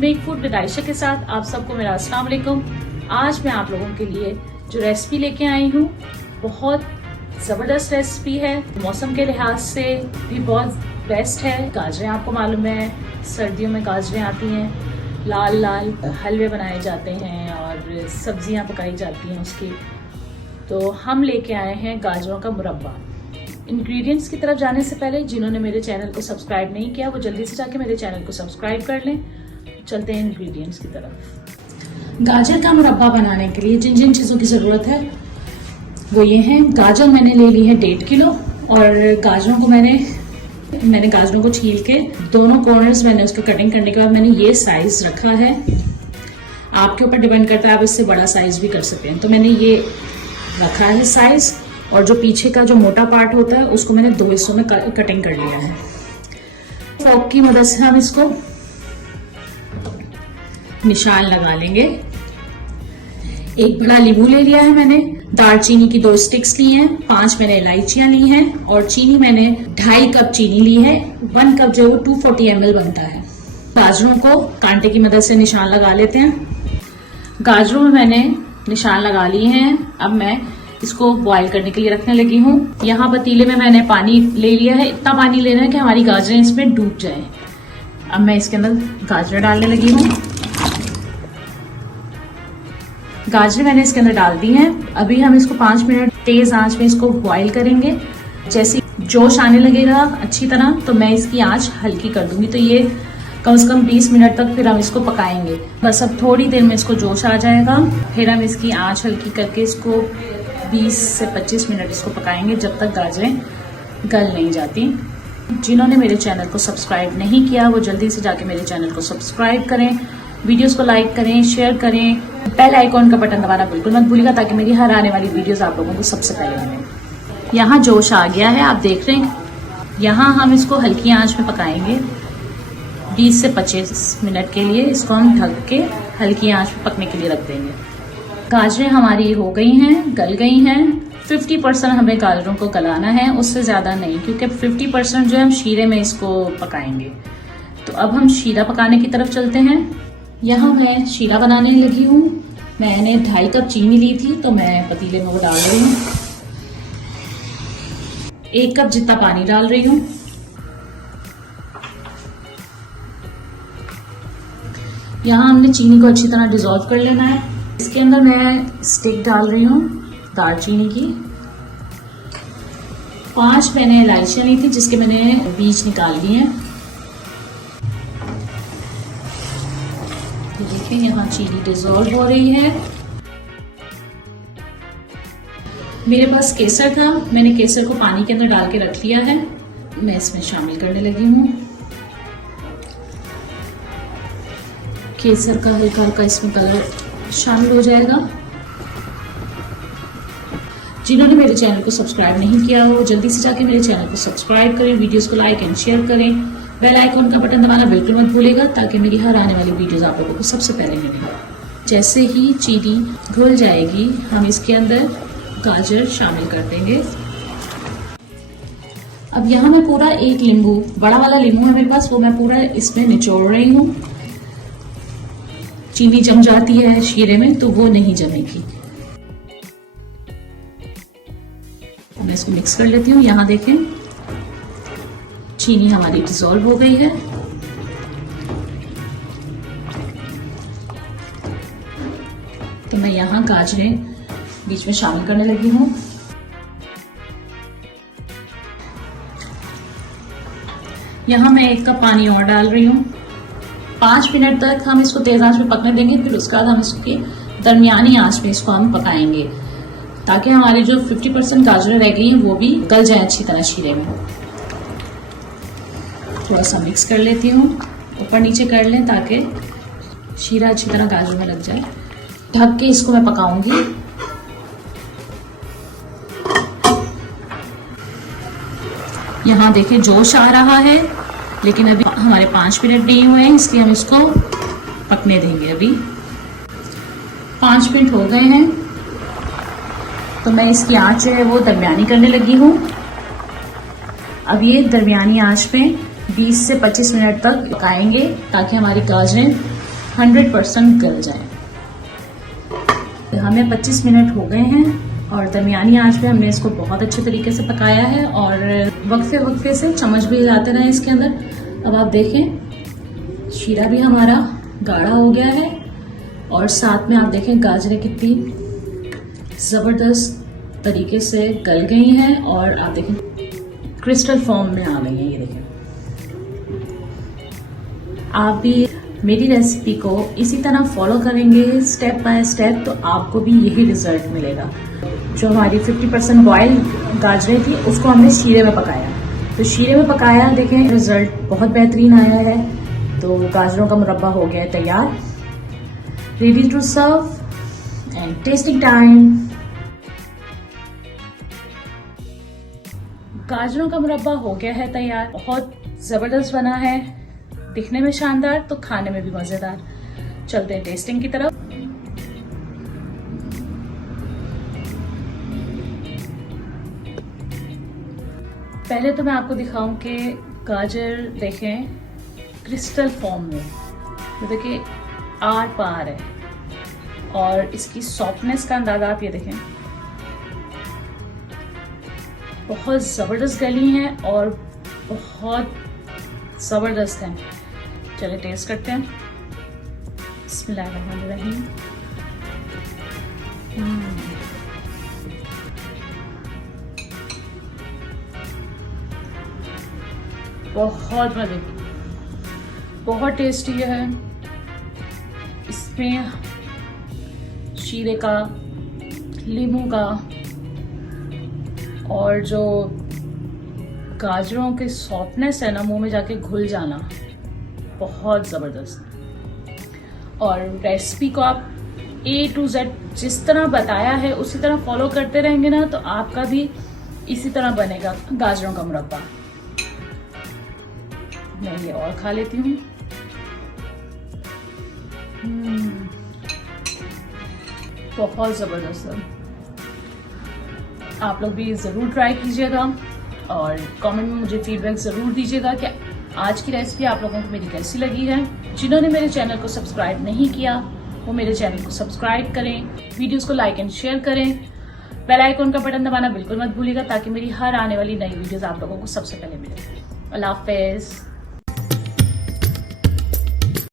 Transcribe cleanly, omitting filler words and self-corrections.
Make food with Ayesha के साथ आप सबको मेरा अस्सलाम वालेकुम। आज मैं आप लोगों के लिए जो रेसिपी लेके आई हूँ बहुत ज़बरदस्त रेसिपी है, मौसम के लिहाज से भी बहुत बेस्ट है। गाजरें आपको मालूम है सर्दियों में गाजरें आती हैं, लाल लाल हलवे बनाए जाते हैं और सब्जियां पकाई जाती हैं उसकी। तो हम लेके आए हैं गाजरों का मुरब्बा। इंग्रेडिएंट्स की तरफ जाने से पहले जिन्होंने मेरे चैनल को सब्सक्राइब नहीं किया वो जल्दी से जाके मेरे चैनल को सब्सक्राइब कर लें। चलते हैं इंग्रेडिएंट्स की तरफ। गाजर का मुरब्बा बनाने के लिए जिन जिन चीज़ों की ज़रूरत है वो ये हैं। गाजर मैंने ले ली है 1.5 किलो और गाजरों को मैंने गाजरों को छील के दोनों कॉर्नर्स मैंने उसको कटिंग करने के बाद मैंने ये साइज रखा है। आपके ऊपर डिपेंड करता है, आप इससे बड़ा साइज भी कर सकते हैं। तो मैंने ये रखा है साइज, और जो पीछे का जो मोटा पार्ट होता है उसको मैंने 2 हिस्सों में कटिंग कर लिया है। फोक की मदद से हम इसको निशान लगा लेंगे। एक बड़ा नींबू ले लिया है मैंने, दालचीनी की 2 स्टिक्स ली हैं, 5 मैंने इलायचियां ली हैं और चीनी मैंने 2.5 कप चीनी ली है। 1 कप जो है वो 240 ml बनता है। गाजरों को कांटे की मदद से निशान लगा लेते हैं। गाजरों में मैंने निशान लगा लिए हैं। अब मैं इसको बॉईल करने के लिए रखने लगी हूँ। यहाँ पतीले में मैंने पानी ले लिया है। इतना पानी लेना है कि हमारी गाजरें इसमें डूब जाए। अब मैं इसके अंदर गाजरें डालने लगी हूँ। गाजरें मैंने इसके अंदर डाल दी हैं। अभी हम इसको 5 मिनट तेज आंच में इसको बॉईल करेंगे। जैसे जोश आने लगेगा अच्छी तरह तो मैं इसकी आंच हल्की कर दूंगी। तो ये कम से कम 20 मिनट तक फिर हम इसको पकाएंगे। बस अब थोड़ी देर में इसको जोश आ जाएगा, फिर हम इसकी आंच हल्की करके इसको 20 से 25 मिनट इसको पकाएंगे जब तक गाजरें गल नहीं जाती। जिन्होंने मेरे चैनल को सब्सक्राइब नहीं किया वो जल्दी से जाके मेरे चैनल को सब्सक्राइब करें, वीडियोस को लाइक करें, शेयर करें, बेल आइकॉन का बटन दबाना बिल्कुल मत भूलिएगा ताकि मेरी हर आने वाली वीडियोस आप लोगों को सबसे पहले मिले। यहाँ जोश आ गया है, आप देख रहे हैं। यहाँ हम इसको हल्की आंच में पकाएंगे 20 से 25 मिनट के लिए। इसको हम ढक के हल्की आंच में पकने के लिए रख देंगे। गाजरें हमारी हो गई हैं, गल गई हैं। 50% हमें गाजरों को गलाना है, उससे ज़्यादा नहीं, क्योंकि 50% जो है हम शीरे में इसको पकाएंगे। तो अब हम शीरा पकाने की तरफ चलते हैं। यहाँ मैं शीरा बनाने लगी हूँ। मैंने 2.5 कप चीनी ली थी तो मैं पतीले में वो डाल रही हूँ। 1 कप जितना पानी डाल रही हूँ। यहाँ हमने चीनी को अच्छी तरह डिसॉल्व कर लेना है। इसके अंदर मैं स्टिक डाल रही हूँ दालचीनी की। 5 मैंने इलायचियां ली थी जिसके मैंने बीज निकाल लिए हैं। देखिए यहाँ चीनी डिसॉल्व हो रही है। मेरे पास केसर था, मैंने केसर को पानी के अंदर डाल के रख लिया है। मैं इसमें शामिल करने लगी हूँ। केसर का हल्का हल्का इसमें कलर शामिल हो जाएगा। जिन्होंने मेरे चैनल को सब्सक्राइब नहीं किया हो जल्दी से जाके मेरे चैनल को सब्सक्राइब करें, वीडियोस को लाइक एंड शेयर करें, बेल आइकॉन का बटन दबाना बिल्कुल मत भूलिएगा ताकि मेरी हर आने वाली वीडियोस आप लोगों को सबसे पहले मिलेगा। जैसे ही चीनी घुल जाएगी हम इसके अंदर गाजर शामिल कर देंगे। अब यहाँ मैं पूरा 1 नींबू, बड़ा वाला नींबू है मेरे पास, वो मैं पूरा इसमें निचोड़ रही हूँ। चीनी जम जाती है शीरे में तो वो नहीं जमेगी। मैं इसको मिक्स कर लेती हूँ। यहाँ देखें चीनी हमारी डिसॉल्व हो गई है। तो मैं यहाँ गाजरें बीच में शामिल करने लगी हूँ। यहाँ मैं 1 कप पानी और डाल रही हूँ। 5 मिनट तक हम इसको तेज आंच में पकने देंगे। फिर उसके बाद हम इसकी दरमियानी आंच में इसको हम पकाएंगे ताकि हमारी जो 50% गाजरें रह गई हैं वो भी गल जाए अच्छी तरह शीरे में। थोड़ा सा मिक्स कर लेती हूँ, ऊपर नीचे कर लें ताकि शीरा अच्छी तरह गाजर में लग जाए। ढक के इसको मैं पकाऊंगी। यहाँ देखें जोश आ रहा है, लेकिन अभी हमारे 5 मिनट नहीं हुए हैं इसलिए हम इसको पकने देंगे। अभी 5 मिनट हो गए हैं तो मैं इसकी आंच जो है वो दरमियानी करने लगी हूँ। अब ये दरमियानी आंच में 20 से 25 मिनट तक पकाएंगे ताकि हमारी गाजरें 100% गल जाए। हमें 25 मिनट हो गए हैं और दरमियानी आंच पे हमने इसको बहुत अच्छे तरीके से पकाया है और वक्फे वक्फे से चम्मच भी हिलाते रहे इसके अंदर। अब आप देखें शीरा भी हमारा गाढ़ा हो गया है और साथ में आप देखें गाजरें कितनी ज़बरदस्त तरीके से गल गई हैं और आप देखें क्रिस्टल फॉर्म में आ गई हैं। ये देखें, आप भी मेरी रेसिपी को इसी तरह फॉलो करेंगे स्टेप बाय स्टेप तो आपको भी यही रिजल्ट मिलेगा। जो हमारी 50% बॉयल गाजरें थी उसको हमने शीरे में पकाया, तो शीरे में पकाया देखें रिजल्ट बहुत बेहतरीन आया है। तो गाजरों का मुरब्बा हो गया है तैयार, ready to serve and testing time. गाजरों का मुरब्बा हो गया है तैयार, बहुत जबरदस्त बना है, दिखने में शानदार तो खाने में भी मजेदार। चलते हैं टेस्टिंग की तरफ। पहले तो मैं आपको दिखाऊं कि गाजर देखें क्रिस्टल फॉर्म में, तो देखिए आर पार है और इसकी सॉफ्टनेस का अंदाजा आप ये देखें, बहुत जबरदस्त गली हैं और बहुत जबरदस्त हैं। चलिए टेस्ट करते हैं। बिस्मिल्लाहिर्रहमानिर्रहीम। बहुत मजे की, बहुत टेस्टी है। इसमें शीरे का, लीमू का और जो गाजरों की सॉफ्टनेस है ना, मुंह में जाके घुल जाना, बहुत ज़बरदस्त। और रेसिपी को आप A to Z जिस तरह बताया है उसी तरह फॉलो करते रहेंगे ना तो आपका भी इसी तरह बनेगा गाजरों का मुरब्बा। मैं ये और खा लेती हूँ। बहुत ज़बरदस्त है, आप लोग भी ज़रूर ट्राई कीजिएगा और कमेंट में मुझे फीडबैक ज़रूर दीजिएगा कि आज की रेसिपी आप लोगों को मेरी कैसी लगी है। जिन्होंने मेरे चैनल को सब्सक्राइब नहीं किया वो मेरे चैनल को सब्सक्राइब करें, वीडियोस को लाइक एंड शेयर करें, बेल आइकन का बटन दबाना बिल्कुल मत भूलिएगा ताकि मेरी हर आने वाली नई वीडियोस आप लोगों को सबसे पहले मिले। अल्लाह हाफ़िज़।